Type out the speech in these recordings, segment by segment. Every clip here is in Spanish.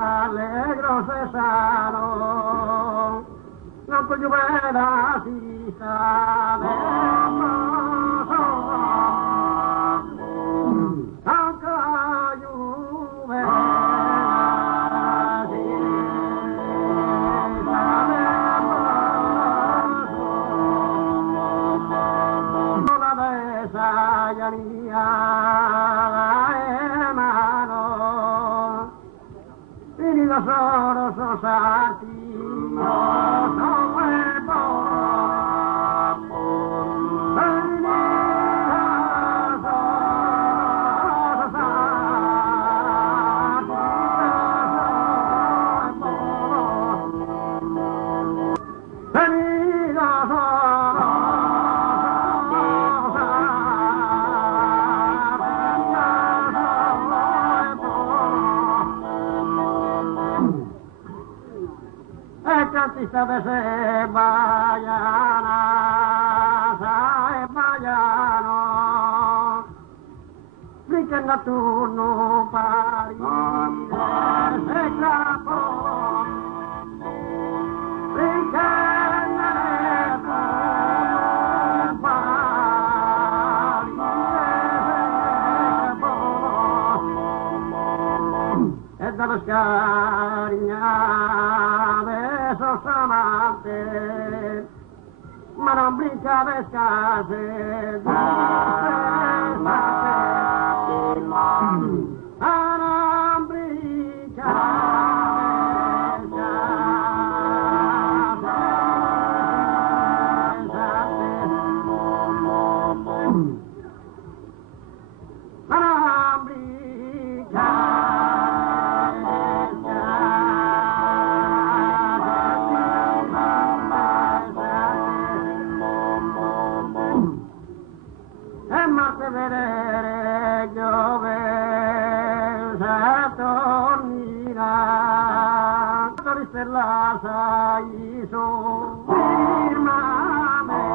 Alegro cesaron, no con lluvia si sabe aunque lluvia si sabe la desayanía los oros los artinos no Cantista de Seballana, Seballano, brinquen nocturno, París, se clapó, brinquen nocturno, París, se clapó, es de los cariñados esos amantes, manombrica descase, manombrica vedere Giove Saturnina per la Saiso firmame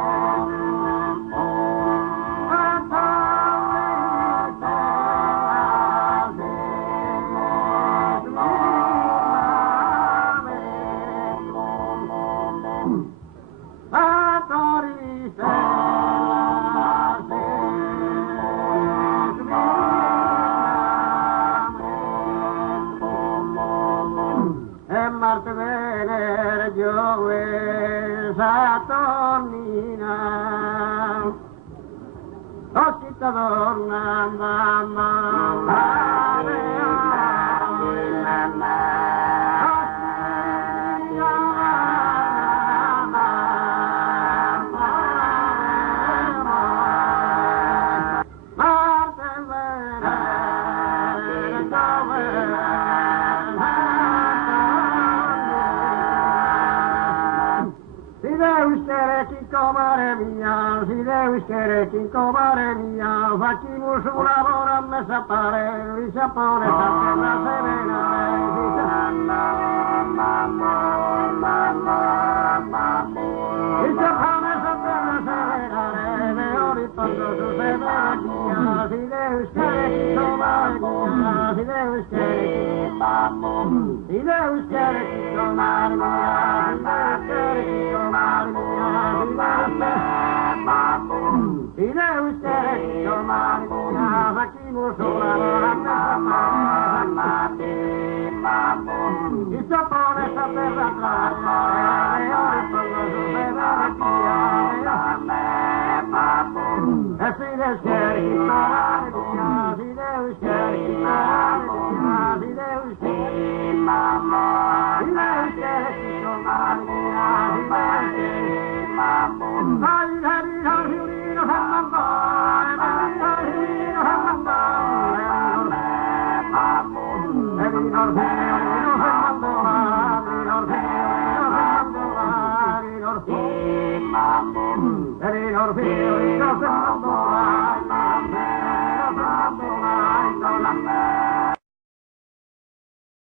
Marte venere Giove Saturnina Oscita donna mamma Comare mia, si deve uscire chi comare mia, facciamo sulla vora me sapere, il sapore sa la serena, il sapore sa la serena, le ore posso su serena mia, si deve uscire chi comare mia, si deve uscire chi comare mia, si deve uscire chi domani mia, facciamo sola il sapore sta per la traccia, le ore sono su per la via, e si deve uscire chi domani mia, si deve uscire chi domani mia, si deve uscire chi domani mia, si deve uscire